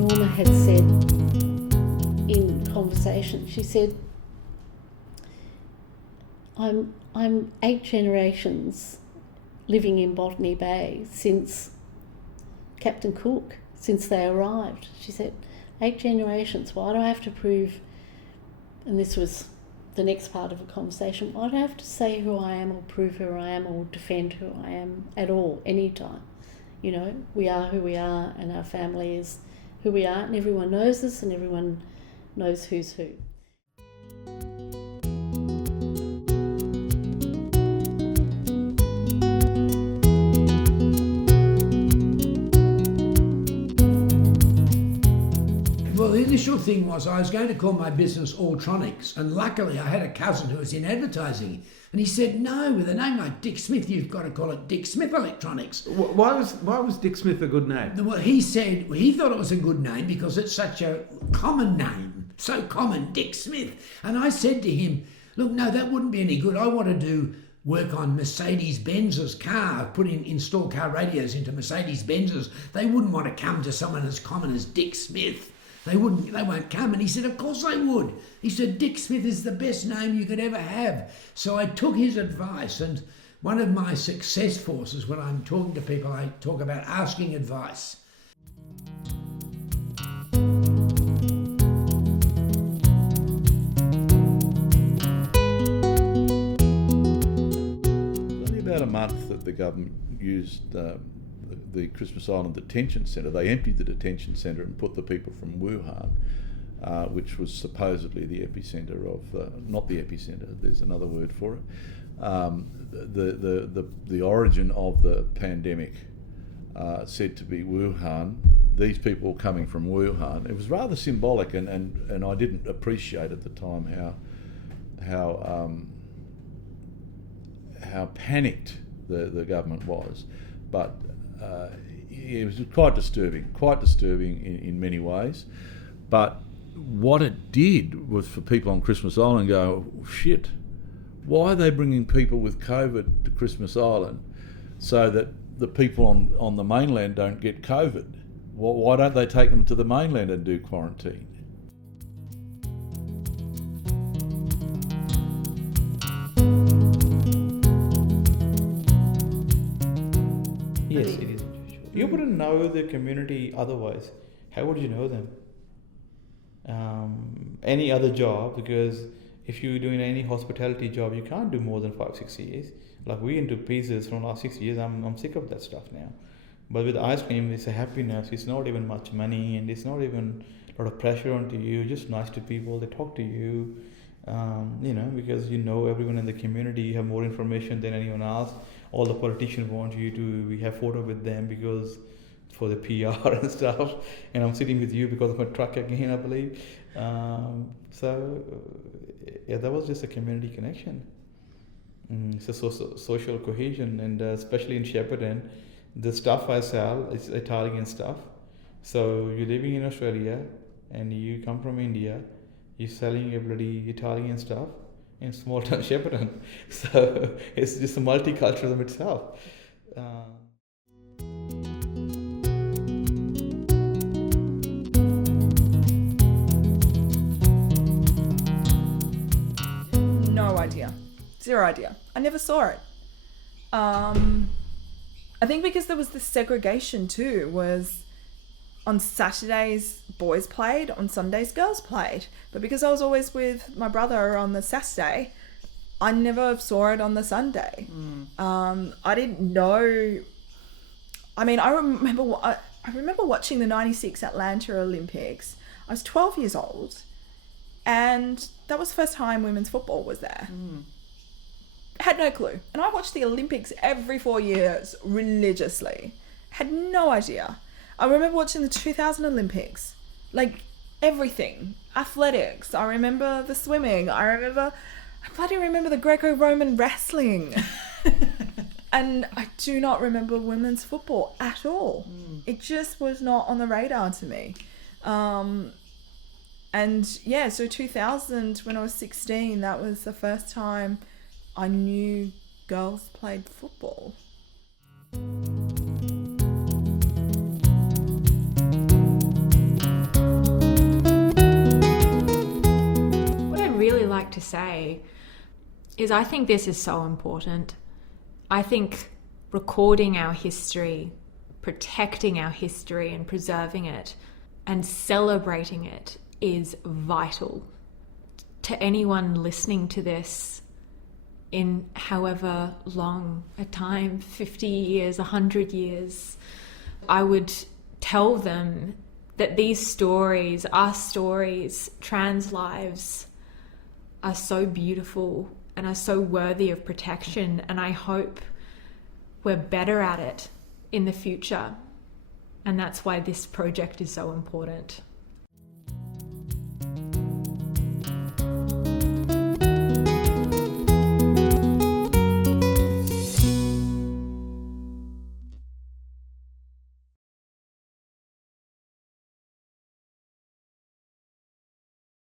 Norma had said in conversation, she said, I'm 8 generations living in Botany Bay since Captain Cook, since they arrived. She said, 8 generations, why do I have to prove, and this was the next part of the conversation, why do I have to say who I am or prove who I am or defend who I am at all, anytime? You know, we are who we are and our family is who we are, and everyone knows us and everyone knows who's who. Well, the initial thing was I was going to call my business Alltronics, and luckily I had a cousin who was in advertising, and he said, no, with a name like Dick Smith, you've got to call it Dick Smith Electronics. Why was Dick Smith a good name? Well, he said he thought it was a good name because it's such a common name, so common, Dick Smith. And I said to him, look, no, that wouldn't be any good. I want to do work on Mercedes-Benz's car, install car radios into Mercedes-Benz's. They wouldn't want to come to someone as common as Dick Smith. They won't come. And he said, of course they would. He said, Dick Smith is the best name you could ever have. So I took his advice, and one of my success forces when I'm talking to people, I talk about asking advice. Only about a month that the government used the Christmas Island detention centre. They emptied the detention centre and put the people from Wuhan, which was supposedly the epicentre of, not the epicentre, there's another word for it, the origin of the pandemic, said to be Wuhan. These people coming from Wuhan. It was rather symbolic, and I didn't appreciate at the time how panicked the government was, but it was quite disturbing in many ways. But what it did was for people on Christmas Island go, shit, why are they bringing people with COVID to Christmas Island so that the people on the mainland don't get COVID? Why don't they take them to the mainland and do quarantine? Yes, it is. You wouldn't know the community otherwise. How would you know them? Any other job, because if you're doing any hospitality job, you can't do more than 5-6 years. Like we into pieces from last 6 years, I'm sick of that stuff now. But with ice cream, it's a happiness. It's not even much money, and it's not even a lot of pressure onto you. Just nice to people. They talk to you, because you know everyone in the community. You have more information than anyone else. All the politicians want you to. We have photo with them because for the PR and stuff. And I'm sitting with you because of my truck again, I believe. That was just a community connection. It's a social cohesion, and especially in Shepparton, the stuff I sell is Italian stuff. So you're living in Australia and you come from India, you're selling a bloody Italian stuff in small town Shepparton. So it's just a multiculturalism itself. No idea. Zero idea. I never saw it. I think because there was this segregation too, was on Saturdays boys played, on Sundays girls played. But because I was always with my brother on the Saturday, I never saw it on the Sunday. I didn't know. I mean, I remember watching the 96 Atlanta Olympics. I was 12 years old, and that was the first time women's football was there. Had no clue. And I watched the Olympics every 4 years religiously. Had no idea. I remember watching the 2000 Olympics. Like, everything. Athletics. I remember the swimming. I bloody remember the Greco-Roman wrestling. And I do not remember women's football at all. It just was not on the radar to me. So 2000, when I was 16, that was the first time I knew girls played football. say is I think this is so important. I think recording our history, protecting our history and preserving it and celebrating it is vital. To anyone listening to this in however long a time, 50 years, 100 years, I would tell them that these stories, our stories, trans lives, are so beautiful and are so worthy of protection, and I hope we're better at it in the future. And that's why this project is so important.